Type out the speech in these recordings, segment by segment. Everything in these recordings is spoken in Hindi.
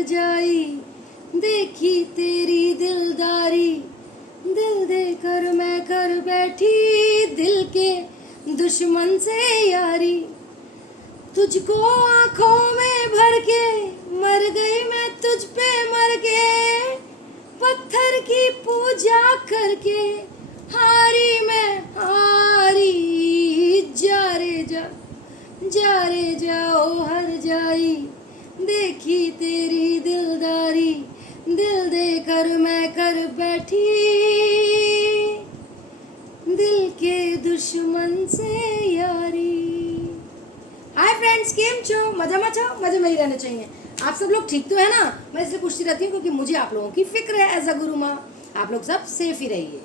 हर जाई, देखी तेरी दिलदारी, दिल देकर मैं कर बैठी दिल के दुश्मन से यारी। तुझको आंखों में भर के मर गई मैं तुझ पे मर के, पत्थर की पूजा करके हारी मैं हारी। जा रे जाओ हर जाई, देखी तेरी दिलदारी, दिल देकर मैं कर बैठी दिल के दुश्मन से यारी। हाय फ्रेंड्स, केम छो? मजा मजे में ही रहना चाहिए। आप सब लोग ठीक तो है ना? मैं इसलिए पूछती रहती हूँ क्योंकि मुझे आप लोगों की फिक्र है एज अ गुरु माँ। आप लोग सब सेफ ही रहिए।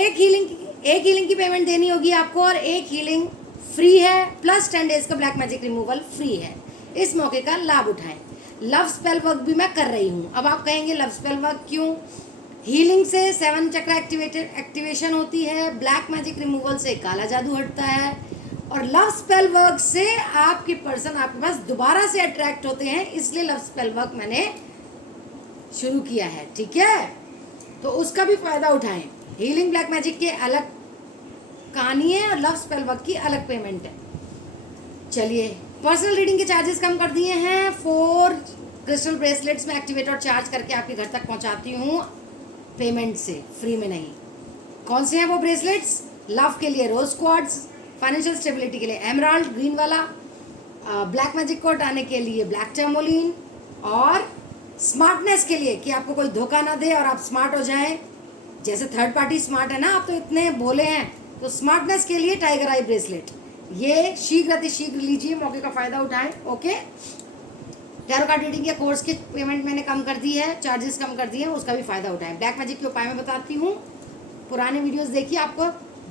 एक हीलिंग की पेमेंट देनी होगी आपको और एक हीलिंग फ्री है, प्लस 10 डेज का ब्लैक मैजिक रिमूवल फ्री है। इस मौके का लाभ उठाएं। लव स्पेल वर्क भी मैं कर रही हूँ। अब आप कहेंगे लव स्पेल वर्क क्यों? हीलिंग से 7 चक्र एक्टिवेशन होती है, ब्लैक मैजिक रिमूवल से काला जादू हटता है, और लव स्पेल वर्क से आपके पर्सन आपके पास दोबारा से अट्रैक्ट होते हैं। इसलिए लव स्पेल वर्क मैंने शुरू किया है, ठीक है? तो उसका भी फायदा उठाएं। हीलिंग ब्लैक मैजिक के अलग कहानी है और लव स्पेल वर्क की अलग पेमेंट है। चलिए, पर्सनल रीडिंग के चार्जेस कम कर दिए हैं। 4 क्रिस्टल ब्रेसलेट्स में एक्टिवेट और चार्ज करके आपके घर तक पहुंचाती हूँ पेमेंट से, फ्री में नहीं। कौन से हैं वो ब्रेसलेट्स? लव के लिए रोज क्वार्ट्ज, फाइनेंशियल स्टेबिलिटी के लिए एमराल्ड ग्रीन वाला, ब्लैक मैजिक को हटाने के लिए ब्लैक टर्मोलिन, और स्मार्टनेस के लिए कि आपको कोई धोखा ना दे और आप स्मार्ट हो जाएं। जैसे थर्ड पार्टी स्मार्ट है ना, आप तो इतने भोले हैं, तो स्मार्टनेस के लिए टाइगर आई ब्रेसलेट। ये शीघ्र अतिशीघ्र लीजिए, मौके का फायदा उठाएं। ओके, टैरो कार्ड रीडिंग के कोर्स की पेमेंट मैंने कम कर दी है, चार्जेस कम कर दिए हैं, उसका भी फायदा उठाएं। ब्लैक मैजिक के उपाय मैं बताती हूँ, पुराने वीडियोस देखिए, आपको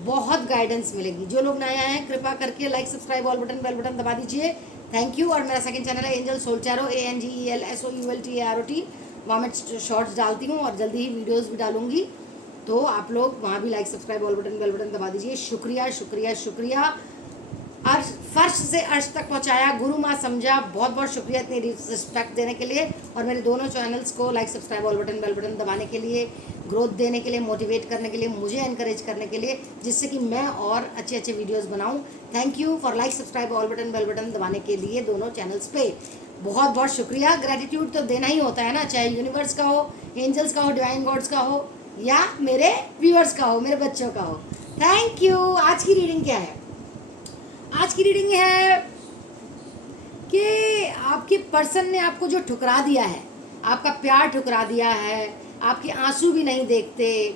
बहुत गाइडेंस मिलेगी। जो लोग नए आए हैं कृपा करके like subscribe all button bell button दबा दीजिए, थैंक यू। और मेरा सेकंड चैनल है एंजल सोल टैरो, ANGELSOULTAROT, वहाँ मैं शॉर्ट्स डालती हूँ और जल्दी ही वीडियोस भी डालूंगी, तो आप लोग वहाँ भी like subscribe all button bell button दबा दीजिए। शुक्रिया शुक्रिया शुक्रिया। अर्श फर्श से अर्श तक पहुंचाया, गुरु माँ समझा, बहुत बहुत शुक्रिया इतनी रिस्पेक्ट देने के लिए, और मेरे दोनों चैनल्स को like subscribe all button bell button दबाने के लिए, ग्रोथ देने के लिए, मोटिवेट करने के लिए, मुझे एनकरेज करने के लिए, जिससे कि मैं और अच्छे अच्छे वीडियोस बनाऊं। Thank you for like subscribe all button bell button दबाने के लिए दोनों चैनल्स पे बहुत बहुत शुक्रिया। ग्रेटिट्यूड तो देना ही होता है ना, चाहे यूनिवर्स का हो, एंजल्स का हो, डिवाइन गॉड्स का हो, या मेरे व्यूअर्स का हो, मेरे बच्चों का हो। Thank you. आज की रीडिंग क्या है? आज की रीडिंग है कि आपके पर्सन ने आपको जो ठुकरा दिया है, आपका प्यार ठुकरा दिया है, आपके आंसू भी नहीं देखते,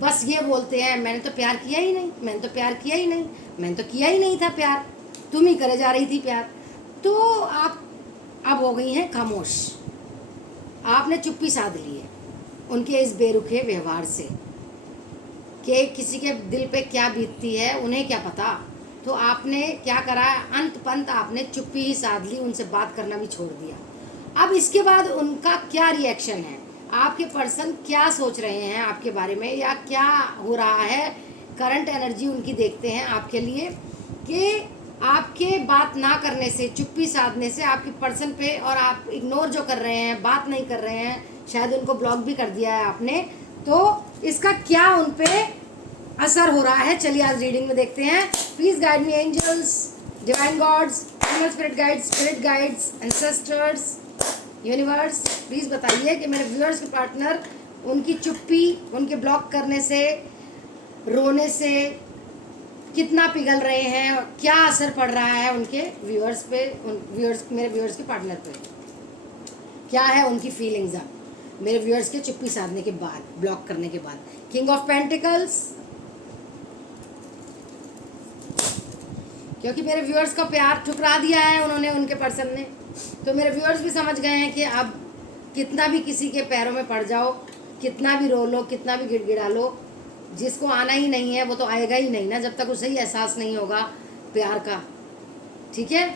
बस ये बोलते हैं मैंने तो प्यार किया ही नहीं, मैंने तो प्यार किया ही नहीं, मैंने तो किया ही नहीं था प्यार, तुम ही करे जा रही थी प्यार। तो आप अब हो गई हैं खामोश, आपने चुप्पी साध ली है उनके इस बेरुखे व्यवहार से, कि किसी के दिल पे क्या बीतती है उन्हें क्या पता। तो आपने क्या करा, अंत पंत आपने चुप्पी ही साध ली, उनसे बात करना भी छोड़ दिया। अब इसके बाद उनका क्या रिएक्शन है, आपके पर्सन क्या सोच रहे हैं आपके बारे में, या क्या हो रहा है, करंट एनर्जी उनकी देखते हैं आपके लिए, कि आपके बात ना करने से, चुप्पी साधने से आपके पर्सन पे, और आप इग्नोर जो कर रहे हैं, बात नहीं कर रहे हैं, शायद उनको ब्लॉक भी कर दिया है आपने, तो इसका क्या उन पे असर हो रहा है। चलिए आज रीडिंग में देखते हैं। Please guide me angels, divine gods, animal spirit guides, ancestors, universe, please बताइए कि मेरे व्यूअर्स के पार्टनर उनकी चुप्पी, उनके ब्लॉक करने से, रोने से कितना पिघल रहे हैं, क्या असर पड़ रहा है उनके व्यूअर्स पे, मेरे व्यूअर्स के पार्टनर पे, क्या है उनकी फीलिंग्स अब मेरे व्यूअर्स के चुप्पी साधने के बाद, ब्लॉक करने के बाद। किंग ऑफ पेंटिकल्स, क्योंकि मेरे व्यूअर्स का प्यार ठुकरा दिया है उन्होंने, उनके पर्सन ने, तो मेरे व्यूअर्स भी समझ गए हैं कि अब कितना भी किसी के पैरों में पड़ जाओ, कितना भी रो लो, कितना भी गिड़गिड़ा लो, जिसको आना ही नहीं है वो तो आएगा ही नहीं ना, जब तक उसे ही एहसास नहीं होगा प्यार का। ठीक है,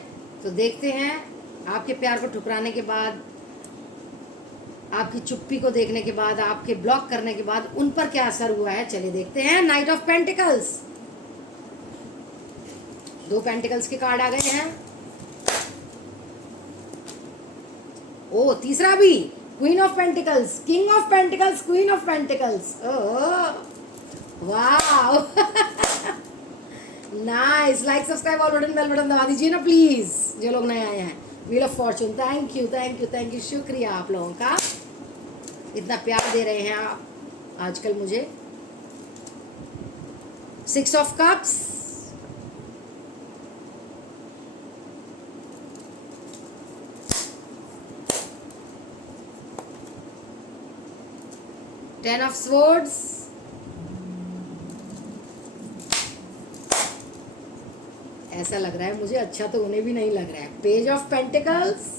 तो देखते हैं आपके प्यार को ठुकराने के बाद, आपकी चुप्पी को देखने के बाद, आपके ब्लॉक करने के बाद उन पर क्या असर हुआ है। चलिए देखते हैं। नाइट ऑफ पेंटिकल्स, 2 पेंटिकल्स के कार्ड आ गए हैं, ओ तीसरा भी, queen of pentacles, king of pentacles, queen of pentacles. ओह वाह नाइस। लाइक सब्सक्राइब और बटन बेल बटन दबा दीजिए ना प्लीज, जो लोग नए आए हैं। Wheel of fortune, thank you thank you thank you, शुक्रिया आप लोगों का, इतना प्यार दे रहे हैं आप आजकल मुझे। 6 of cups, ten of swords, ऐसा लग रहा है मुझे, अच्छा तो उन्हें भी नहीं लग रहा है। पेज ऑफ पेंटिकल्स,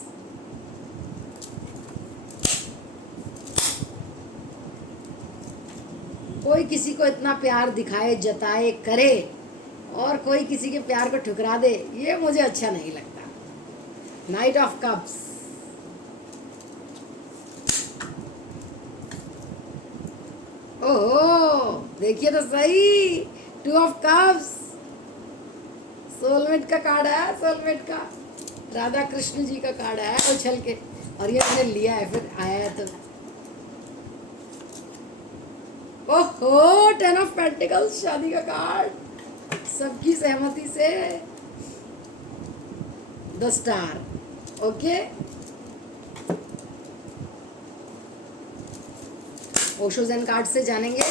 कोई किसी को इतना प्यार दिखाए, जताए, करे, और कोई किसी के प्यार को ठुकरा दे, ये मुझे अच्छा नहीं लगता। नाइट ऑफ कप्स, ओहो देखिए तो सही, 2 ऑफ कप्स, सोलमेट का कार्ड है, सोलमेट का, राधा कृष्ण जी का कार्ड है उछल के, और ये मैंने लिया है, फिर आया है तो ओहो 10 ऑफ पेंटिकल्स, शादी का कार्ड, सबकी सहमति से, the star. Okay, Osho zen card से जानेंगे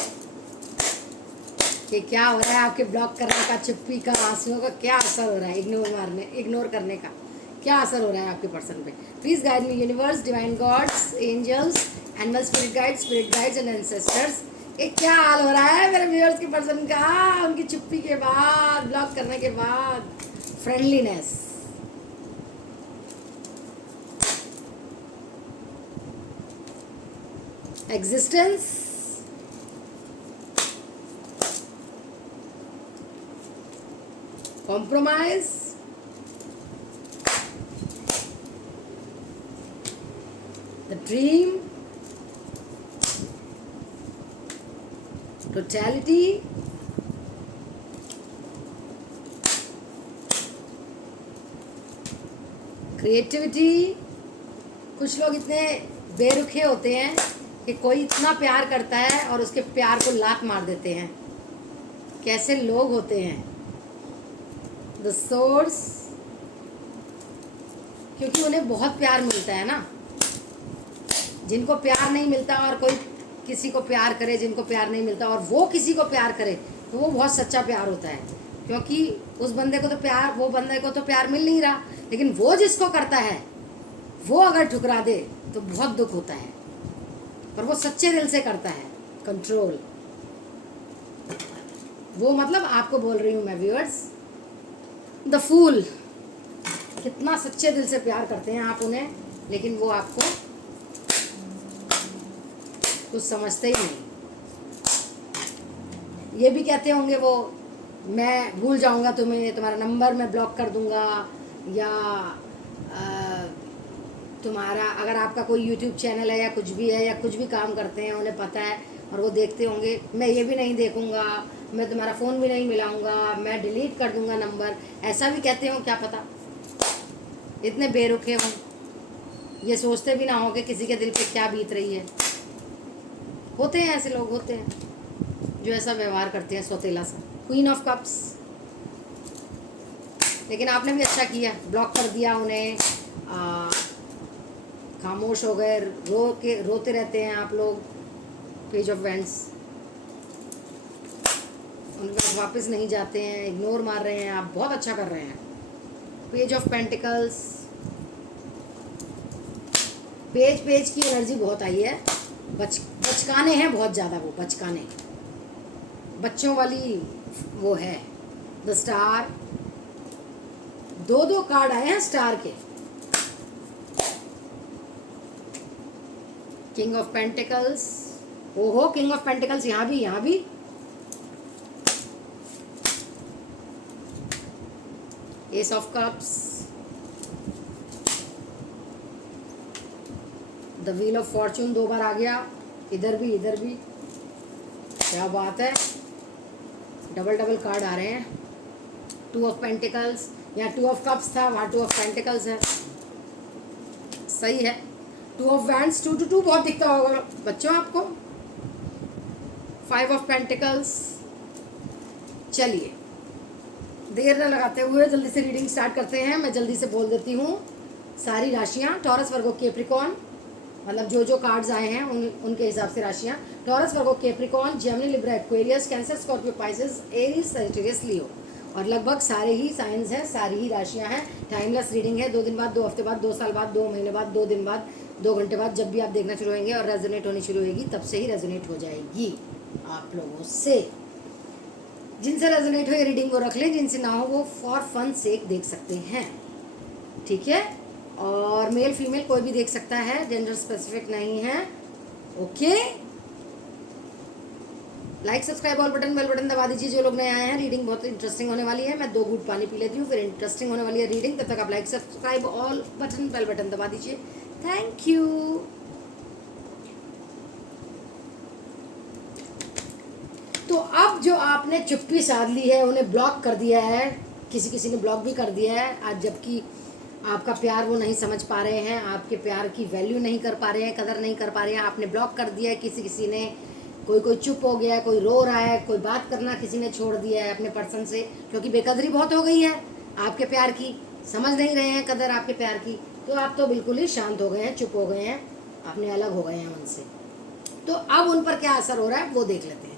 कि क्या हो रहा है, आपके ब्लॉक करने का, चुप्पी का, आंसुओं का क्या असर हो रहा है, इग्नोर करने का क्या असर हो रहा है आपके पर्सन पे। Please guide me universe, divine gods, angels, animal spirit guides and ancestors, ये क्या हाल हो रहा है मेरे व्यूअर्स के पर्सन का, उनकी चुप्पी के बाद, ब्लॉक करने के बाद। Friendliness, existence, compromise, the dream, totality, creativity. कुछ लोग इतने बेरुखे होते हैं कि कोई इतना प्यार करता है और उसके प्यार को लात मार देते हैं, कैसे लोग होते हैं। द सोर्स, क्योंकि उन्हें बहुत प्यार मिलता है ना, जिनको प्यार नहीं मिलता और कोई किसी को प्यार करे, जिनको प्यार नहीं मिलता और वो किसी को प्यार करे, तो वो बहुत सच्चा प्यार होता है, क्योंकि उस बंदे को तो प्यार, वो बंदे को तो प्यार मिल नहीं रहा, लेकिन वो जिसको करता है वो अगर ठुकरा दे तो बहुत दुख होता है, पर वो सच्चे दिल से करता है। कंट्रोल, वो मतलब आपको बोल रही हूँ मैं व्यूअर्स। द फूल, कितना सच्चे दिल से प्यार करते हैं आप उन्हें, लेकिन वो आपको कुछ समझते ही नहीं। ये भी कहते होंगे वो, मैं भूल जाऊंगा तुम्हें, तुम्हारा नंबर मैं ब्लॉक कर दूंगा, या तुम्हारा, अगर आपका कोई यूट्यूब चैनल है या कुछ भी है, या कुछ भी काम करते हैं उन्हें पता है और वो देखते होंगे, मैं ये भी नहीं देखूंगा, मैं तुम्हारा फ़ोन भी नहीं मिलाऊंगा, मैं डिलीट कर दूंगा नंबर, ऐसा भी कहते हो, क्या पता इतने बेरुखे हों, ये सोचते भी ना हो कि किसी के दिल पे क्या बीत रही है। होते हैं ऐसे लोग, होते हैं जो ऐसा व्यवहार करते हैं सौतेला सा। क्वीन ऑफ कप्स, लेकिन आपने भी अच्छा किया, ब्लॉक कर दिया उन्हें, खामोश हो गए, रोते रहते हैं आप लोग। पेज ऑफ वेंट्स, उनके पास वापस नहीं जाते हैं, इग्नोर मार रहे हैं, आप बहुत अच्छा कर रहे हैं। पेज ऑफ पेंटिकल्स, पेज की एनर्जी बहुत आई है, बचकाने हैं बहुत ज़्यादा, वो बचकाने, बच्चों वाली वो है। द स्टार, दो कार्ड आए हैं स्टार के। किंग ऑफ पेंटिकल्स, ओहो किंग ऑफ पेंटिकल्स, यहाँ भी S of cups, the wheel of Fortune 2 बार आ गया, इधर भी, क्या बात है, डबल कार्ड आ रहे हैं। 2 ऑफ पेंटिकल्स, यहाँ 2 ऑफ कप्स था, वहाँ 2 ऑफ पेंटिकल्स है, सही है। टू ऑफ वैंड्स, 2 to 2 बहुत दिखता होगा बच्चों आपको। 5 ऑफ पेंटिकल्स। चलिए देर न लगाते हुए जल्दी से रीडिंग स्टार्ट करते हैं। मैं जल्दी से बोल देती हूँ सारी राशियाँ। टॉरस, वर्गो, कैप्रिकॉर्न, मतलब जो जो कार्ड्स आए हैं उनके हिसाब से राशियाँ। Taurus, Virgo, Capricorn, Gemini, Libra, Aquarius, Cancer, Scorpio, Pisces, Aries, Sagittarius, Leo. और लगभग सारे ही साइंस हैं, सारी ही राशियाँ हैं। टाइमलेस रीडिंग है। 2 दिन बाद, 2 हफ्ते बाद, 2 साल बाद, 2 महीने बाद, 2 दिन बाद, 2 घंटे बाद, जब भी आप देखना शुरू होंगे और रेजोनेट होनी शुरू होगी तब से ही रेजोनेट हो जाएगी आप लोगों से। जिनसे रेजोनेट हो ये रीडिंग वो रख लें, जिनसे ना हो वो फॉर फन सेक देख सकते हैं, ठीक है। और मेल फीमेल कोई भी देख सकता है, जेंडर स्पेसिफिक नहीं है, okay. Like, subscribe, all button, bell button दबा दीजिए जो लोग नए आए हैं। रीडिंग बहुत इंटरेस्टिंग होने वाली है। मैं 2 घूंट पानी पी लेती हूँ, फिर इंटरेस्टिंग होने वाली है रीडिंग। तब तक आप like, subscribe, all button, bell button दबा दीजिए। Thank you. तो अब जो आपने चुप्पी साध ली है, उन्हें ब्लॉक कर दिया है, किसी किसी ने ब्लॉक भी कर दिया है आज, जबकि आपका प्यार वो नहीं समझ पा रहे हैं, आपके प्यार की वैल्यू नहीं कर पा रहे हैं, कदर नहीं कर पा रहे हैं। आपने ब्लॉक कर दिया है किसी किसी ने। कोई चुप हो गया है, कोई रो रहा है, कोई बात करना किसी ने छोड़ दिया है अपने पर्सन से, क्योंकि बेकदरी बहुत हो गई है आपके प्यार की, समझ नहीं रहे हैं कदर आपके प्यार की। तो आप तो बिल्कुल ही शांत हो गए हैं, चुप हो गए हैं, अपने अलग हो गए हैं उनसे। तो अब उन पर क्या असर हो रहा है वो देख लेते हैं।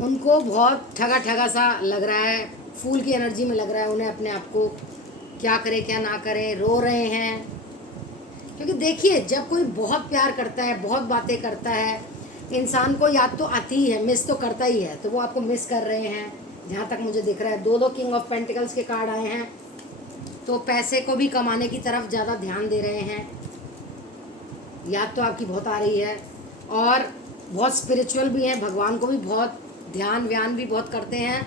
उनको बहुत ठगा ठगा सा लग रहा है, फूल की एनर्जी में लग रहा है उन्हें अपने आप को, क्या करें क्या ना करें, रो रहे हैं। क्योंकि देखिए जब कोई बहुत प्यार करता है, बहुत बातें करता है, इंसान को याद तो आती ही है, मिस तो करता ही है, तो वो आपको मिस कर रहे हैं जहाँ तक मुझे दिख रहा है। 2 किंग ऑफ पेंटिकल्स के कार्ड आए हैं, तो पैसे को भी कमाने की तरफ ज़्यादा ध्यान दे रहे हैं। याद तो आपकी बहुत आ रही है और बहुत स्पिरिचुअल भी हैं, भगवान को भी बहुत ध्यान व्यान भी बहुत करते हैं।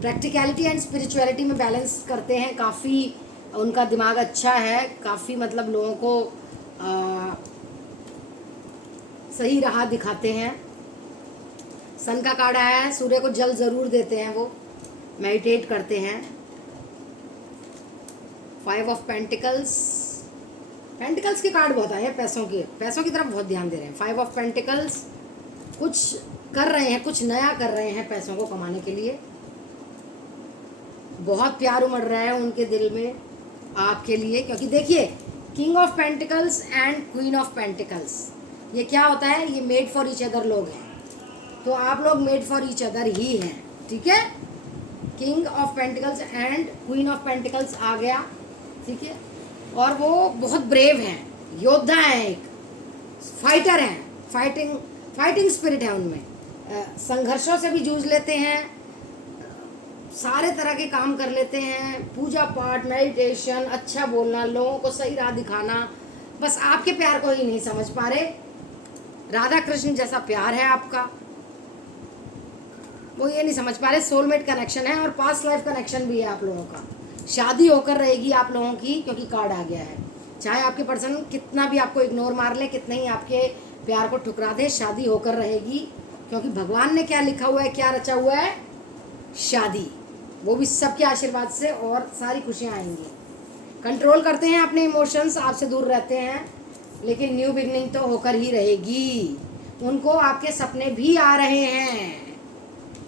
प्रैक्टिकलिटी एंड स्पिरिचुअलिटी में बैलेंस करते हैं, काफ़ी उनका दिमाग अच्छा है, काफ़ी मतलब लोगों को सही राह दिखाते हैं। सन का कार्ड आया है, सूर्य को जल ज़रूर देते हैं, वो मेडिटेट करते हैं। 5 ऑफ पेंटिकल्स, पेंटिकल्स के कार्ड बहुत आए हैं, पैसों की तरफ बहुत ध्यान दे रहे हैं। 5 ऑफ पेंटिकल्स, कुछ कर रहे हैं, कुछ नया कर रहे हैं पैसों को कमाने के लिए। बहुत प्यार उमड़ रहा है उनके दिल में आपके लिए, क्योंकि देखिए king of pentacles and queen of pentacles, ये क्या होता है, ये मेड फॉर ईच अदर लोग हैं। तो आप लोग मेड फॉर ईच अदर ही हैं, ठीक है। King of pentacles and queen of pentacles आ गया, ठीक है। और वो बहुत ब्रेव हैं, योद्धा हैं, एक फाइटर हैं, फाइटिंग स्पिरिट है उनमें। संघर्षों से भी जूझ लेते हैं, सारे तरह के काम कर लेते हैं, पूजा पाठ, मेडिटेशन, अच्छा बोलना, लोगों को सही राह दिखाना। बस आपके प्यार को ही नहीं समझ पा रहे। राधा कृष्ण जैसा प्यार है आपका, वो ये नहीं समझ पा रहे। सोलमेट कनेक्शन है और पास्ट लाइफ कनेक्शन भी है आप लोगों का। शादी होकर रहेगी आप लोगों की, क्योंकि कार्ड आ गया है। चाहे आपके पर्सन कितना भी आपको इग्नोर मार ले, कितने ही आपके प्यार को ठुकरा दे, शादी होकर रहेगी, क्योंकि भगवान ने क्या लिखा हुआ है, क्या रचा हुआ है, शादी। वो भी सबके आशीर्वाद से, और सारी खुशियाँ आएंगी। कंट्रोल करते हैं अपने इमोशंस, आपसे दूर रहते हैं, लेकिन न्यू बिगनिंग तो होकर ही रहेगी। उनको आपके सपने भी आ रहे हैं,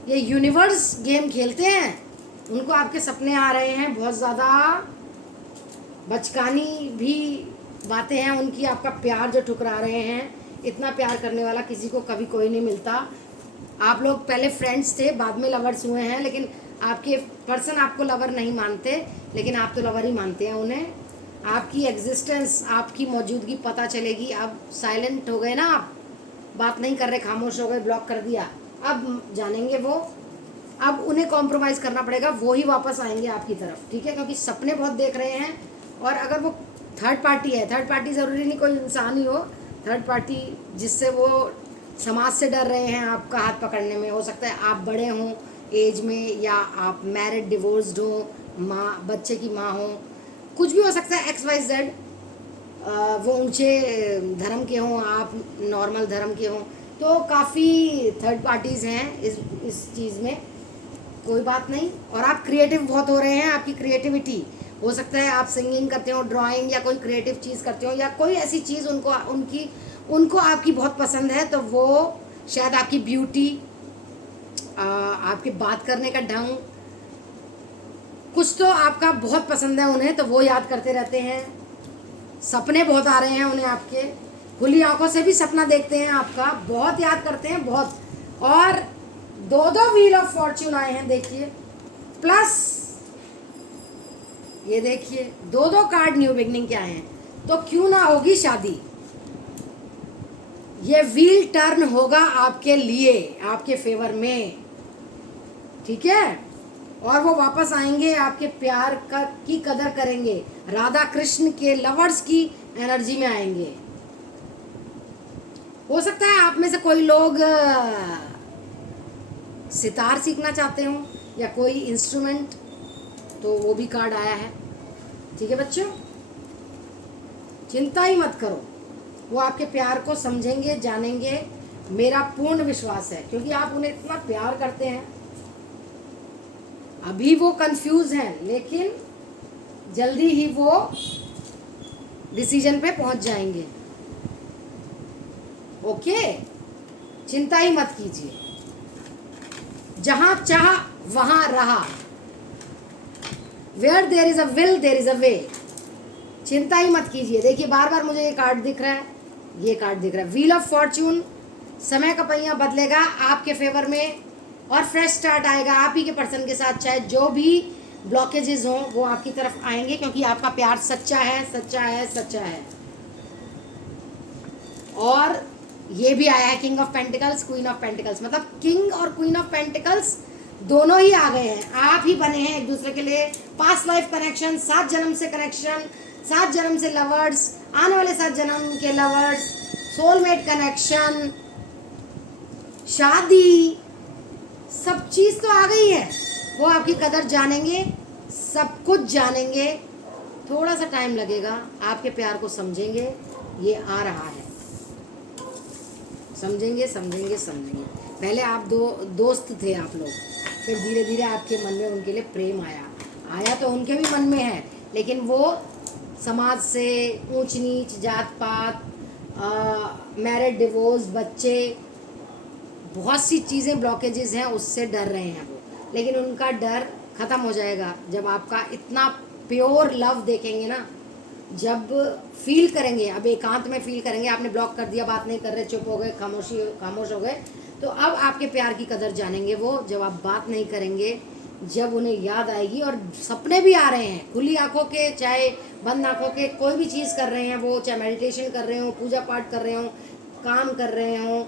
ये यूनिवर्स गेम खेलते हैं, उनको आपके सपने आ रहे हैं। बहुत ज़्यादा बचकानी भी बातें हैं उनकी, आपका प्यार जो ठुकरा रहे हैं। इतना प्यार करने वाला किसी को कभी कोई नहीं मिलता। आप लोग पहले फ्रेंड्स थे, बाद में लवर्स हुए हैं, लेकिन आपके पर्सन आपको लवर नहीं मानते, लेकिन आप तो लवर ही मानते हैं उन्हें। आपकी एग्जिस्टेंस, आपकी मौजूदगी पता चलेगी। अब साइलेंट हो गए ना आप, बात नहीं कर रहे, खामोश हो गए, ब्लॉक कर दिया, अब जानेंगे वो। अब उन्हें कॉम्प्रोमाइज़ करना पड़ेगा, वो ही वापस आएंगे आपकी तरफ, ठीक है। क्योंकि सपने बहुत देख रहे हैं, और अगर वो थर्ड पार्टी है, थर्ड पार्टी ज़रूरी नहीं कोई इंसान ही हो, थर्ड पार्टी जिससे वो समाज से डर रहे हैं आपका हाथ पकड़ने में। हो सकता है आप बड़े हों एज में, या आप मैरिड डिवोर्स्ड हो, माँ बच्चे की माँ हो, कुछ भी हो सकता है, XYZ। वो ऊंचे धर्म के हों, आप नॉर्मल धर्म के हों, तो काफ़ी थर्ड पार्टीज़ हैं इस चीज़ में, कोई बात नहीं। और आप क्रिएटिव बहुत हो रहे हैं, आपकी क्रिएटिविटी हो सकता है आप सिंगिंग करते हो, ड्राइंग या कोई क्रिएटिव चीज़ करते हो, या कोई ऐसी चीज़ उनको आपकी बहुत पसंद है, तो वो शायद आपकी ब्यूटी, आपके बात करने का ढंग, कुछ तो आपका बहुत पसंद है उन्हें, तो वो याद करते रहते हैं। सपने बहुत आ रहे हैं उन्हें आपके, खुली आंखों से भी सपना देखते हैं आपका, बहुत याद करते हैं बहुत। और 2 व्हील ऑफ फॉर्च्यून आए हैं देखिए, प्लस ये देखिए 2 कार्ड न्यू बिगनिंग के आए हैं। तो क्यों ना होगी शादी, ये व्हील टर्न होगा आपके लिए, आपके फेवर में, ठीक है। और वो वापस आएंगे, आपके प्यार की कदर करेंगे, राधा कृष्ण के लवर्स की एनर्जी में आएंगे। हो सकता है आप में से कोई लोग सितार सीखना चाहते हो या कोई इंस्ट्रूमेंट, तो वो भी कार्ड आया है, ठीक है बच्चों। चिंता ही मत करो, वो आपके प्यार को समझेंगे, जानेंगे, मेरा पूर्ण विश्वास है, क्योंकि आप उन्हें इतना प्यार करते हैं। अभी वो कंफ्यूज हैं, लेकिन जल्दी ही वो डिसीजन पे पहुंच जाएंगे। ओके, चिंता ही मत कीजिए, जहां चाह वहां रहा, where there is a will there is a way. चिंता ही मत कीजिए। देखिए बार बार मुझे ये कार्ड दिख रहा है, ये कार्ड दिख रहा है, व्हील ऑफ फॉर्च्यून। समय का पहिया बदलेगा आपके फेवर में, और फ्रेश स्टार्ट आएगा आप ही के पर्सन के साथ। चाहे जो भी ब्लॉकेजेस हों वो आपकी तरफ आएंगे, क्योंकि आपका प्यार सच्चा है, सच्चा है, सच्चा है। और ये भी आया है king of pentacles, queen of pentacles, मतलब किंग और क्वीन ऑफ पेंटिकल्स दोनों ही आ गए हैं, आप ही बने हैं एक दूसरे के लिए। पास्ट लाइफ कनेक्शन, 7 जन्म से कनेक्शन, 7 जन्म से लवर्स, आने वाले 7 जन्म के लवर्स, सोलमेट कनेक्शन, शादी, सब चीज़ तो आ गई है। वो आपकी कदर जानेंगे, सब कुछ जानेंगे, थोड़ा सा टाइम लगेगा, आपके प्यार को समझेंगे, ये आ रहा है, समझेंगे समझेंगे समझेंगे। पहले आप दोस्त थे आप लोग, फिर धीरे धीरे आपके मन में उनके लिए प्रेम आया तो उनके भी मन में है, लेकिन वो समाज से ऊंच नीच, जात पात, मैरिड, डिवोर्स, बच्चे, बहुत सी चीज़ें ब्लॉकेजेस हैं, उससे डर रहे हैं वो। लेकिन उनका डर ख़त्म हो जाएगा जब आपका इतना प्योर लव देखेंगे ना, जब फील करेंगे, अब एकांत में फील करेंगे। आपने ब्लॉक कर दिया, बात नहीं कर रहे, चुप हो गए, खामोश हो गए, तो अब आपके प्यार की कदर जानेंगे वो, जब आप बात नहीं करेंगे, जब उन्हें याद आएगी। और सपने भी आ रहे हैं, खुली आंखों के, चाहे बंद आंखों के, कोई भी चीज़ कर रहे हैं वो, चाहे मेडिटेशन कर रहे हो, पूजा पाठ कर रहे हो, काम कर रहे हो,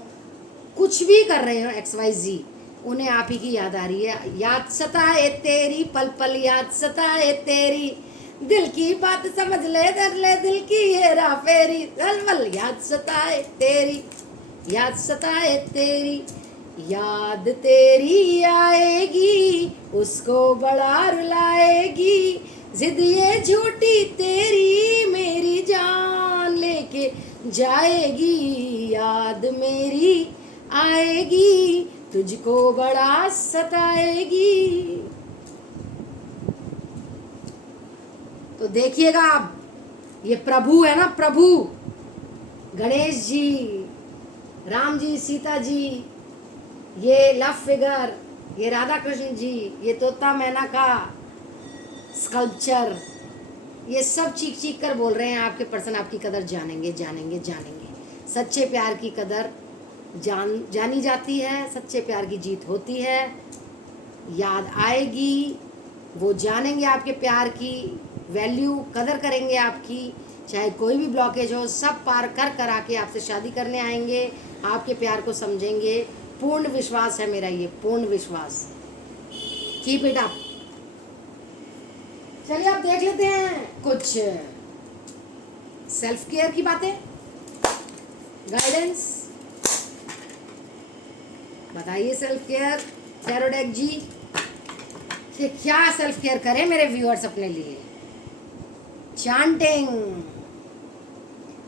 कुछ भी कर रहे हो, XYZ, उन्हें आप ही की याद आ रही है। याद सताए तेरी पल पल, याद सताए तेरी, दिल की बात समझ ले, धर ले दिल की हेरा फेरी, दलवल याद सताए तेरी, याद सताए तेरी, याद तेरी आएगी, उसको बड़ा रुलाएगी, जिद ये झूठी तेरी मेरी जान लेके जाएगी, याद मेरी आएगी, तुझको बड़ा सताएगी। तो देखिएगा आप, ये प्रभु है ना, प्रभु गणेश जी, राम जी, सीता जी, ये लव फिगर, ये राधा कृष्ण जी, ये तोता मैना का स्कल्पचर, ये सब चीख चीख कर बोल रहे हैं आपके पर्सन आपकी कदर जानेंगे, जानेंगे, जानेंगे। सच्चे प्यार की कदर जानी जाती है, सच्चे प्यार की जीत होती है, याद आएगी, वो जानेंगे आपके प्यार की वैल्यू, कदर करेंगे आपकी, चाहे कोई भी ब्लॉकेज हो, सब पार कर आके आपसे शादी करने आएंगे, आपके प्यार को समझेंगे। पूर्ण विश्वास है मेरा, ये पूर्ण विश्वास। Keep it up. चलिए आप देख लेते हैं कुछ सेल्फ केयर की बातें, गाइडेंस। बताइए सेल्फ केयर टैरो डेक जी कि क्या सेल्फ केयर करें मेरे व्यूअर्स अपने लिए। चांटिंग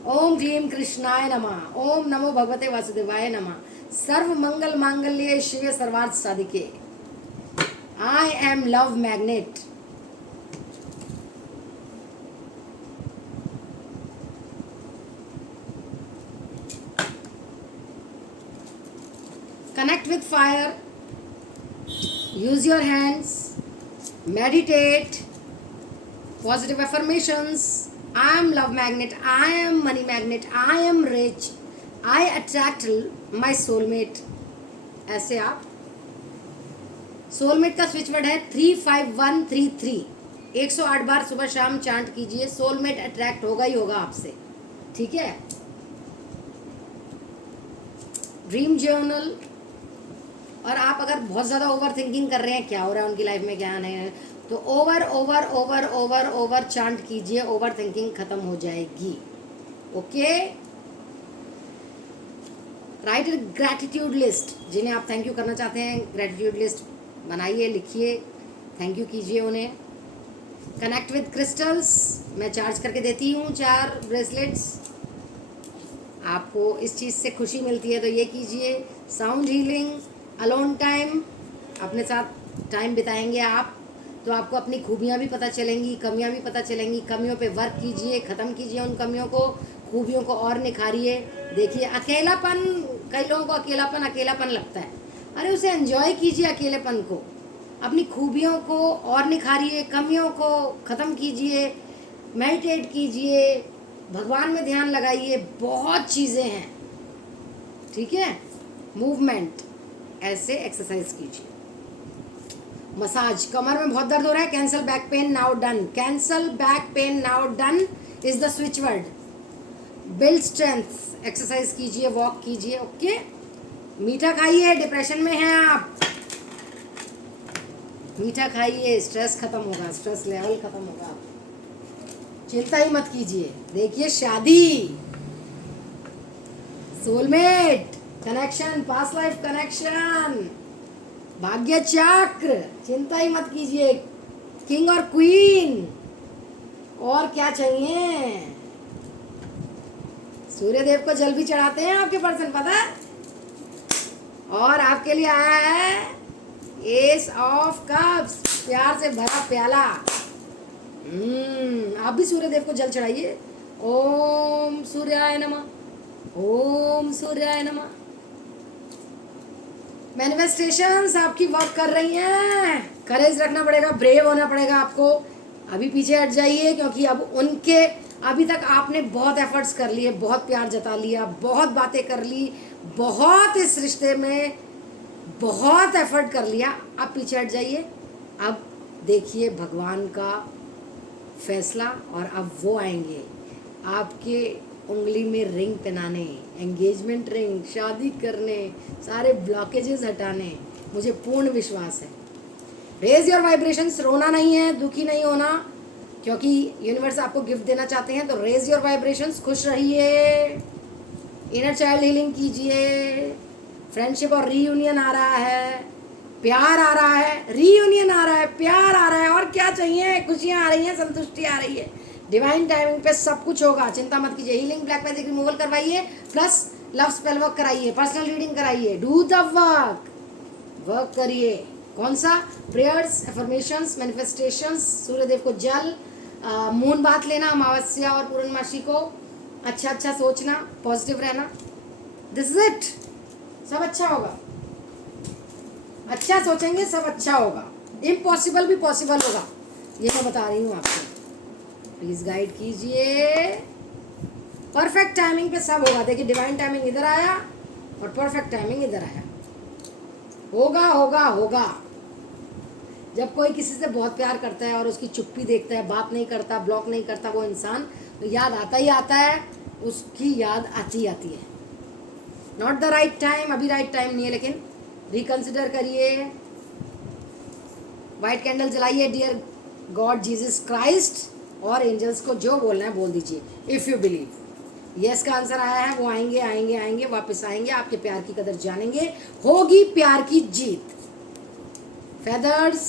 ओम क्लीम कृष्णाय नमः, ओम नमो भगवते वासुदेवाय नमः, सर्व मंगल मांगल्ये शिवे सर्वार्थ साधिके, I am love magnet, connect with fire, use your hands, meditate, positive affirmations. I am love magnet, I am money magnet, I am rich, I attract my soulmate. ऐसे आप सोलमेट का स्विच वर्ड है 35133, 108 बार सुबह शाम चांट कीजिए, सोलमेट अट्रैक्ट होगा ही होगा आपसे, ठीक है। Dream journal. और आप अगर बहुत ज़्यादा ओवर थिंकिंग कर रहे हैं क्या हो रहा है उनकी लाइफ में, क्या नहीं है, तो over over over over over chant कीजिए, ओवर थिंकिंग खत्म हो जाएगी। ओके। राइट ए ग्रैटिट्यूड लिस्ट, जिन्हें आप थैंक यू करना चाहते हैं ग्रैटिट्यूड लिस्ट बनाइए, लिखिए, थैंक यू कीजिए उन्हें। कनेक्ट विद क्रिस्टल्स, मैं चार्ज करके देती हूँ 4 ब्रेसलेट्स, आपको इस चीज़ से खुशी मिलती है तो ये कीजिए। साउंड हीलिंग, अलोन टाइम, अपने साथ टाइम बिताएंगे आप तो आपको अपनी खूबियाँ भी पता चलेंगी, कमियाँ भी पता चलेंगी। कमियों पे वर्क कीजिए, ख़त्म कीजिए उन कमियों को, खूबियों को और निखारिए। देखिए अकेलापन, कई लोगों को अकेलापन लगता है, अरे उसे एंजॉय कीजिए अकेलेपन को, अपनी खूबियों को और निखारिए, कमियों को ख़त्म कीजिए, मेडिटेट कीजिए, भगवान में ध्यान लगाइए, बहुत चीज़ें हैं, ठीक है। मूवमेंट, ऐसे एक्सरसाइज कीजिए। मसाज, कमर में बहुत दर्द हो रहा है, cancel back pain now done, cancel back pain now done is the switch word. Build strength, exercise कीजिए, वॉक कीजिए। ओके। मीठा खाइए, डिप्रेशन में हैं आप, मीठा खाइए, स्ट्रेस खत्म होगा, स्ट्रेस लेवल खत्म होगा, चिंता ही मत कीजिए। देखिए शादी, soulmate connection, past life connection, भाग्य चक्र, चिंता ही मत कीजिए, किंग और क्वीन, और क्या चाहिए। सूर्यदेव को जल भी चढ़ाते हैं आपके पर्सन, पता है। और आपके लिए आया है एस ऑफ कप्स, प्यार से भरा प्याला। आप भी सूर्यदेव को जल चढ़ाइए। ओम सूर्याय नमः, ओम सूर्याय नमः। मैनिफेस्टेशंस आपकी वर्क कर रही हैं, करेज रखना पड़ेगा, ब्रेव होना पड़ेगा आपको। अभी पीछे हट जाइए, क्योंकि अब उनके, अभी तक आपने बहुत एफर्ट्स कर लिए, बहुत प्यार जता लिया, बहुत बातें कर ली, बहुत इस रिश्ते में बहुत एफर्ट कर लिया, अब पीछे हट जाइए। अब देखिए भगवान का फैसला, और अब वो आएंगे आपके उंगली में रिंग पहनाने, एंगेजमेंट रिंग, शादी करने, सारे ब्लॉकेजेस हटाने। मुझे पूर्ण विश्वास है। रेज योर वाइब्रेशंस, रोना नहीं है, दुखी नहीं होना, क्योंकि यूनिवर्स आपको गिफ्ट देना चाहते हैं। तो रेज योर वाइब्रेशंस, खुश रहिए, इनर चाइल्ड हीलिंग कीजिए। फ्रेंडशिप और रीयूनियन आ रहा है, प्यार आ रहा है, रीयूनियन आ रहा है, प्यार आ रहा है, और क्या चाहिए। खुशियाँ आ रही हैं, संतुष्टि आ रही है, डिवाइन टाइमिंग पे सब कुछ होगा, चिंता मत कीजिए। हीलिंग ब्लैक मैजिक रिमूवल करवाइए, प्लस लव स्पेल वर्क कराइए, पर्सनल रीडिंग कराइए, डू द वर्क करिए। कौन सा? प्रेयर्स, एफर्मेशंस, मैनिफेस्टेशंस, सूर्यदेव को जल, मून बात लेना, अमावस्या और पूर्णमासी को, अच्छा अच्छा सोचना, पॉजिटिव रहना। This is it. सब अच्छा होगा, अच्छा सोचेंगे सब अच्छा होगा, इम्पॉसिबल भी पॉसिबल होगा, ये मैं बता रही हूँ आपको। प्लीज गाइड कीजिए, परफेक्ट टाइमिंग पे सब होगा। देखिए डिवाइन टाइमिंग इधर आया और परफेक्ट टाइमिंग इधर आया, होगा होगा होगा। जब कोई किसी से बहुत प्यार करता है और उसकी चुप्पी देखता है, बात नहीं करता, ब्लॉक नहीं करता वो इंसान, तो याद आता ही आता है, उसकी याद आती आती है। नॉट द राइट टाइम, अभी राइट टाइम नहीं है, लेकिन रिकंसिडर करिए। वाइट कैंडल जलाइए, डियर गॉड जीसस क्राइस्ट, और एंजल्स को जो बोलना है बोल दीजिए। इफ़ यू बिलीव, यस का आंसर आया है, वो आएंगे आएंगे आएंगे, वापस आएंगे, आपके प्यार की कदर जानेंगे, होगी प्यार की जीत। फेदर्स,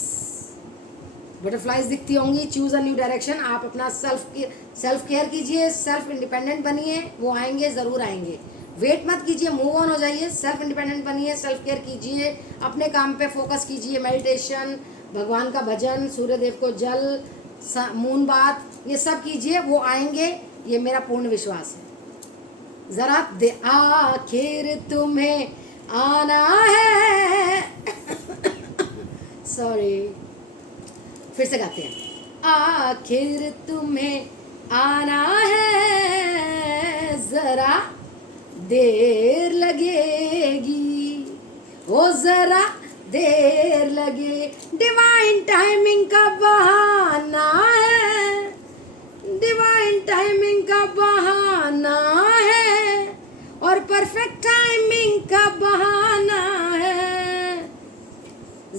बटरफ्लाइज दिखती होंगी, चूज अ न्यू डायरेक्शन। आप अपना सेल्फ केयर कीजिए, सेल्फ इंडिपेंडेंट बनिए, वो आएंगे, ज़रूर आएंगे। वेट मत कीजिए, मूव ऑन हो जाइए, सेल्फ इंडिपेंडेंट बनिए, सेल्फ केयर कीजिए, अपने काम पे फोकस कीजिए, मेडिटेशन, भगवान का भजन, सूर्यदेव को जल, मून बात, ये सब कीजिए, वो आएंगे, ये मेरा पूर्ण विश्वास है। ज़रा आखिर तुम्हें आना है। सॉरी, फिर से गाते हैं। आखिर तुम्हें आना है, जरा देर लगेगी, ओ जरा देर लगे, डिवाइन टाइमिंग का बहाना है, डिवाइन टाइमिंग का बहाना है, और परफेक्ट टाइमिंग का बहाना है,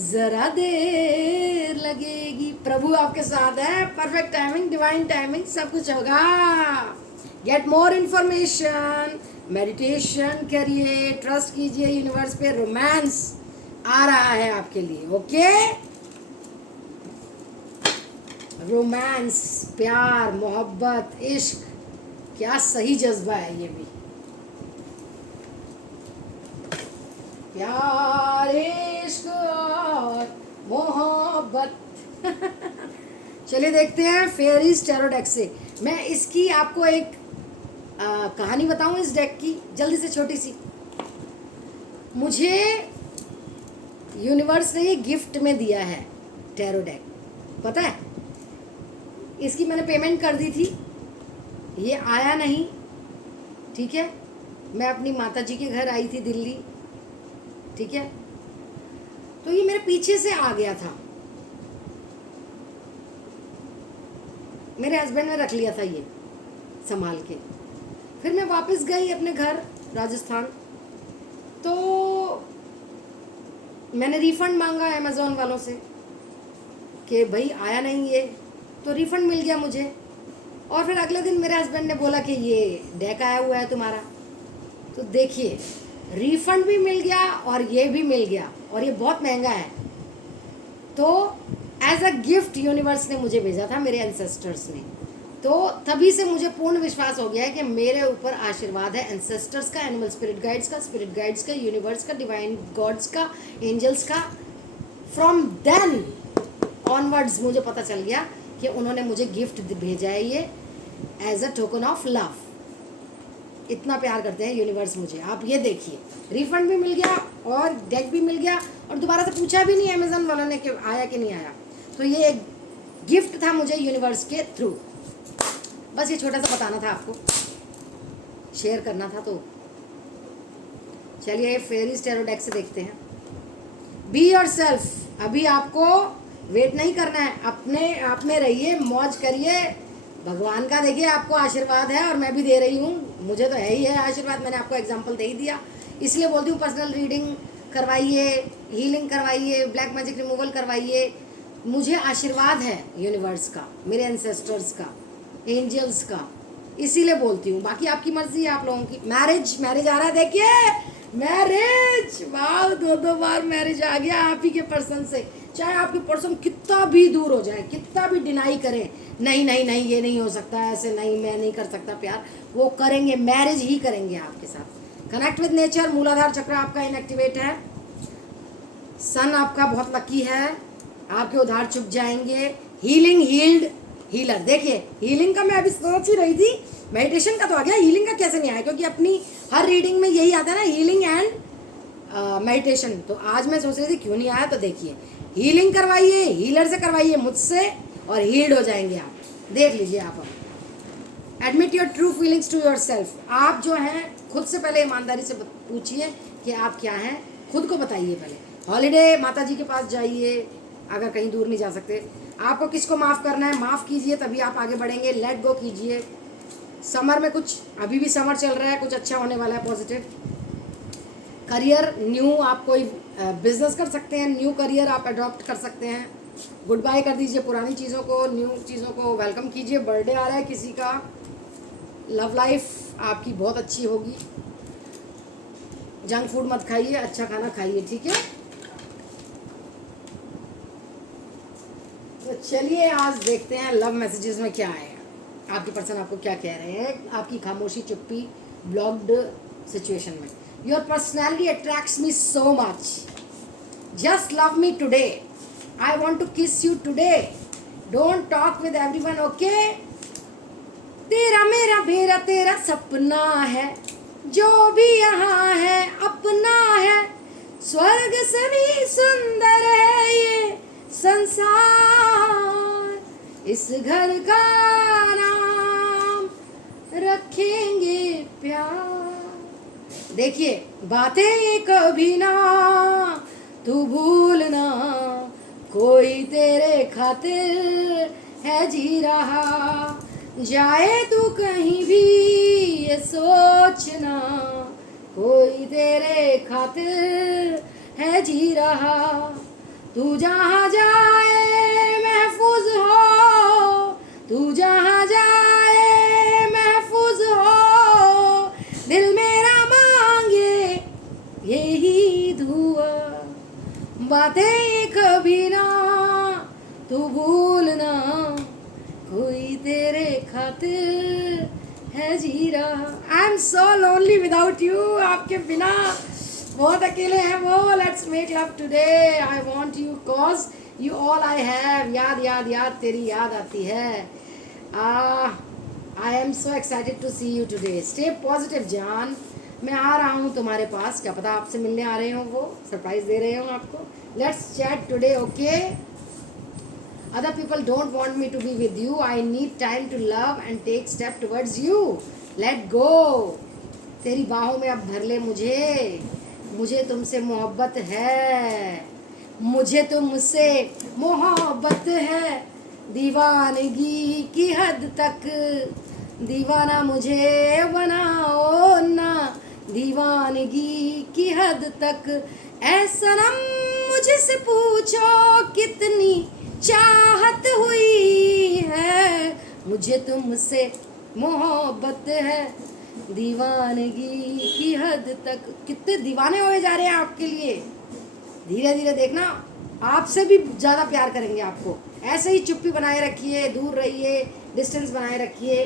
जरा देर लगेगी। प्रभु आपके साथ है, परफेक्ट टाइमिंग, डिवाइन टाइमिंग, सब कुछ होगा। गेट मोर इंफॉर्मेशन, मेडिटेशन करिए, ट्रस्ट कीजिए यूनिवर्स पे, रोमांस आ रहा है आपके लिए। ओके, रोमांस, प्यार, मोहब्बत, इश्क, क्या सही जज्बा है ये भी। प्यार, इश्क और मोहब्बत। चलिए देखते हैं फेयरीज टैरो डेक से। मैं इसकी आपको एक कहानी बताऊं इस डेक की, जल्दी से, छोटी सी। मुझे यूनिवर्स ने ये गिफ्ट में दिया है टैरो डेक, पता है। इसकी मैंने पेमेंट कर दी थी, ये आया नहीं, ठीक है। मैं अपनी माता जी के घर आई थी दिल्ली, ठीक है, तो ये मेरे पीछे से आ गया था, मेरे हस्बैंड ने रख लिया था ये संभाल के। फिर मैं वापस गई अपने घर राजस्थान, तो मैंने रिफ़ंड मांगा अमेज़ॉन वालों से कि भाई आया नहीं ये, तो रिफ़ंड मिल गया मुझे। और फिर अगले दिन मेरे हस्बैंड ने बोला कि ये डेक आया हुआ है तुम्हारा। तो देखिए, रिफ़ंड भी मिल गया और ये भी मिल गया, और ये बहुत महंगा है। तो एज अ गिफ्ट यूनिवर्स ने मुझे भेजा था, मेरे एंसेस्टर्स ने। तो तभी से मुझे पूर्ण विश्वास हो गया है कि मेरे ऊपर आशीर्वाद है एंसेस्टर्स का, एनिमल स्पिरिट गाइड्स का, यूनिवर्स का, डिवाइन गॉड्स का, एंजल्स का। फ्रॉम देन ऑनवर्ड्स मुझे पता चल गया कि उन्होंने मुझे गिफ्ट भेजा है ये as a token of love. इतना प्यार करते हैं यूनिवर्स मुझे। आप ये देखिए, रिफंड भी मिल गया और डेक भी मिल गया, और दोबारा से पूछा भी नहीं अमेज़न वालों ने कि आया कि नहीं आया। तो ये एक गिफ्ट था मुझे यूनिवर्स के थ्रू। बस ये छोटा सा बताना था आपको, शेयर करना था। तो चलिए फेयरीज टैरो डेक से देखते हैं। बी योरसेल्फ, अभी आपको वेट नहीं करना है, अपने आप में रहिए, मौज करिए। भगवान का देखिए आपको आशीर्वाद है, और मैं भी दे रही हूँ, मुझे तो है ही है आशीर्वाद। मैंने आपको एग्जांपल दे ही दिया, इसलिए बोलती हूँ पर्सनल रीडिंग करवाइए, हीलिंग करवाइए, ब्लैक मैजिक रिमूवल करवाइए। मुझे आशीर्वाद है यूनिवर्स का, मेरे एंसेस्टर्स का, एंजल्स का, इसीलिए बोलती हूँ। बाकी आपकी मर्जी है, आप लोगों की। मैरिज आ रहा है, देखिए मैरिज, वाह, 2 बार मैरिज आ गया आप ही के पर्सन से। चाहे आपके पर्सन कितना भी दूर हो जाए, कितना भी डिनाई करें, नहीं नहीं नहीं ये नहीं हो सकता, ऐसे नहीं, मैं नहीं कर सकता प्यार, वो करेंगे, मैरिज ही करेंगे आपके साथ। कनेक्ट विद नेचर, मूलाधार चक्र आपका इनएक्टिवेट है, सन आपका बहुत लकी है, आपके उधार चुक जाएंगे। Healing, healed, healer. देखिए हीलिंग का मैं अभी सोच ही रही थी, मेडिटेशन का तो आ गया, हीलिंग का कैसे नहीं आया, क्योंकि अपनी हर रीडिंग में यही आता है ना, हीलिंग एंड मेडिटेशन। तो आज मैं सोच रही थी क्यों नहीं आया, तो देखिए हीलिंग करवाइए, हीलर से करवाइए, मुझसे, और हील्ड हो जाएंगे आप। देख लीजिए आप। Admit your true feelings to yourself. आप जो हैं खुद से पहले ईमानदारी से पूछिए कि आप क्या हैं, खुद को बताइए पहले। हॉलीडे माता जी के पास जाइए, अगर कहीं दूर नहीं जा सकते। आपको किसको माफ़ करना है, माफ़ कीजिए, तभी आप आगे बढ़ेंगे। लेट गो कीजिए। समर में कुछ, अभी भी समर चल रहा है, कुछ अच्छा होने वाला है, पॉजिटिव। करियर न्यू, आप कोई बिजनेस कर सकते हैं, न्यू करियर आप अडॉप्ट कर सकते हैं। गुड बाय कर दीजिए पुरानी चीज़ों को, न्यू चीज़ों को वेलकम कीजिए। बर्थडे आ रहा है किसी का, लव लाइफ आपकी बहुत अच्छी होगी। जंक फूड मत खाइए, अच्छा खाना खाइए, ठीक है। तो चलिए आज देखते हैं लव मैसेजेस में क्या है, आपकी पर्सन आपको क्या कह रहे हैं। आपकी खामोशी, चुप्पी, ब्लॉक्ड सिचुएशन में। Your personality attracts me so much, just love me today, I want to kiss you today, don't talk with everyone, okay. तेरा मेरा मेरा तेरा सपना है, जो भी यहाँ है अपना है, स्वर्ग से भी सुंदर है ये संसार। इस घर का नाम रखेंगे प्यार। देखिए, बातें ये कभी ना तू भूलना, कोई तेरे खातिर है जी रहा। जाए तू कहीं भी ये सोचना, कोई तेरे खातिर है जी रहा। तू जहाँ जाए महफूज हो, तू जहाँ जाए महफूज हो, दिल मेरा मांगे यही दुआ। बातें कभी ना तू भूलना, कोई तेरे खातिर है जी रहा। I am so lonely without you, आपके बिना बहुत अकेले हैं वो। Let's make love today, I want you cause you all I have. याद याद याद तेरी याद आती है। I am so excited to see you today. Stay positive जान, मैं आ रहा हूँ तुम्हारे पास। क्या पता आपसे मिलने आ रहे हो, वो सरप्राइज दे रहे हो आपको। Let's chat today, okay. Other people don't want me to be with you. I need time to love and take step towards you. Let go. तेरी बाहों में अब भर ले मुझे, मुझे तुमसे मोहब्बत है, मुझे तुमसे मोहब्बत है। दीवानगी की हद तक दीवाना मुझे बनाओ ना, दीवानगी की हद तक। ऐ सनम मुझसे पूछो कितनी चाहत हुई है, मुझे तुमसे मोहब्बत है, दीवानगी की हद तक। कितने दीवाने होए जा रहे हैं आपके लिए। धीरे धीरे देखना, आपसे भी ज़्यादा प्यार करेंगे आपको। ऐसे ही चुप्पी बनाए रखिए, दूर रहिए, डिस्टेंस बनाए रखिए,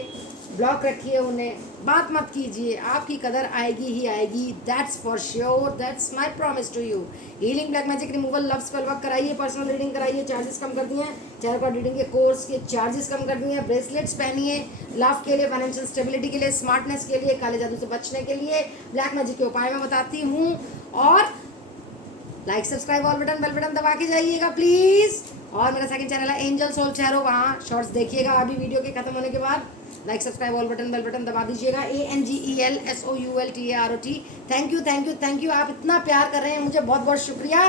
ब्लॉक रखिए उन्हें, बात मत कीजिए। आपकी कदर आएगी ही आएगी, that's for sure, that's my promise to you. Healing, black magic removal, love spell work कराइए, पर्सनल रीडिंग कराइए, चार्जेस कम कर दिए हैं। चेहरे पर रीडिंग के कोर्स के चार्जेस कम कर दिए हैं। ब्रेसलेट्स पहनिए, लव के लिए, फाइनेंशियल स्टेबिलिटी के लिए, स्मार्टनेस के लिए, काले जादू से बचने के लिए ब्लैक मैजिक के उपाय मैं बताती हूँ। और like, subscribe, all button, bell button दबा के जाइएगा प्लीज़। और मेरा सेकंड चैनल है एंजल सोल चेहरो, वहाँ शॉर्ट्स देखिएगा अभी वीडियो के खत्म होने के बाद। Like, subscribe, all button, bell button दबा दीजिएगा। ANGELSOULTAROT। Thank you thank you thank you. आप इतना प्यार कर रहे हैं मुझे, बहुत बहुत शुक्रिया,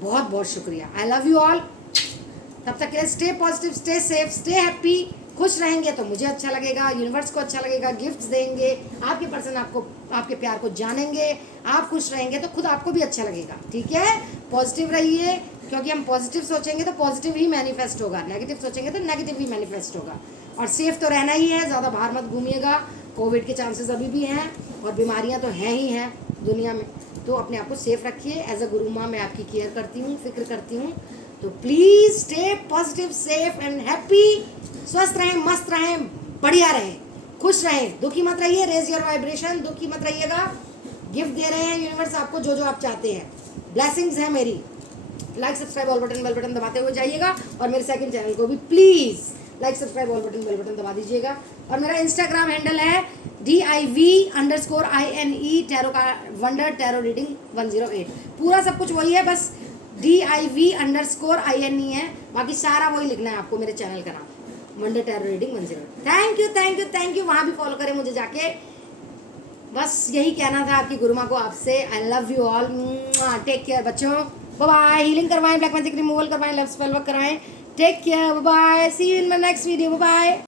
बहुत बहुत शुक्रिया। आई लव यू ऑल। तब तक के लिए stay positive, stay safe, stay happy. खुश रहेंगे तो मुझे अच्छा लगेगा, यूनिवर्स को अच्छा लगेगा, गिफ्ट्स देंगे, आपके पर्सन आपको, आपके प्यार को जानेंगे। आप खुश रहेंगे तो खुद आपको भी अच्छा लगेगा, ठीक है। पॉजिटिव रहिए, क्योंकि हम पॉजिटिव सोचेंगे तो पॉजिटिव ही मैनिफेस्ट होगा, नेगेटिव सोचेंगे तो नेगेटिव ही मैनिफेस्ट होगा। और सेफ तो रहना ही है, ज़्यादा बाहर मत घूमिएगा। कोविड के चांसेस अभी भी हैं और बीमारियां तो हैं ही हैं दुनिया में, तो अपने आप को सेफ रखिए। एज अ गुरु माँ मैं आपकी केयर करती हूँ, फिक्र करती हूँ। तो please stay positive, safe and happy. स्वस्थ रहें, मस्त रहें, बढ़िया रहें, खुश रहें, दुखी मत रहिए। रेज योर वाइब्रेशन, दुखी मत रहिएगा। गिफ्ट दे रहे हैं यूनिवर्स आपको जो जो आप चाहते हैं, ब्लेसिंग्स हैं मेरी। Like, subscribe, all button, bell button दबाते हुए जाइएगा। और मेरे सेकंड चैनल को भी please like, subscribe, all button, bell button दबा दीजिएगा। और मेरा इंस्टाग्राम हैंडल है DIV_INE टैरो का वंडर टैरो रीडिंग 108। पूरा सब कुछ वही है, बस DIV_INE है, बाकी सारा वही लिखना है आपको मेरे चैनल का नाम, wonder tarot reading 108। Thank you thank you thank you. वहाँ भी फॉलो करें मुझे जाके। बस यही कहना था आपकी गुरुमा को आपसे। I love you all, take care बच्चों, बाय बाय। हीलिंग करवाएं, ब्लैक मैजिक रिमूवल करवाएं, लव स्पेल वर्क कराएं। Take care, bye bye, see you in my next video, bye bye.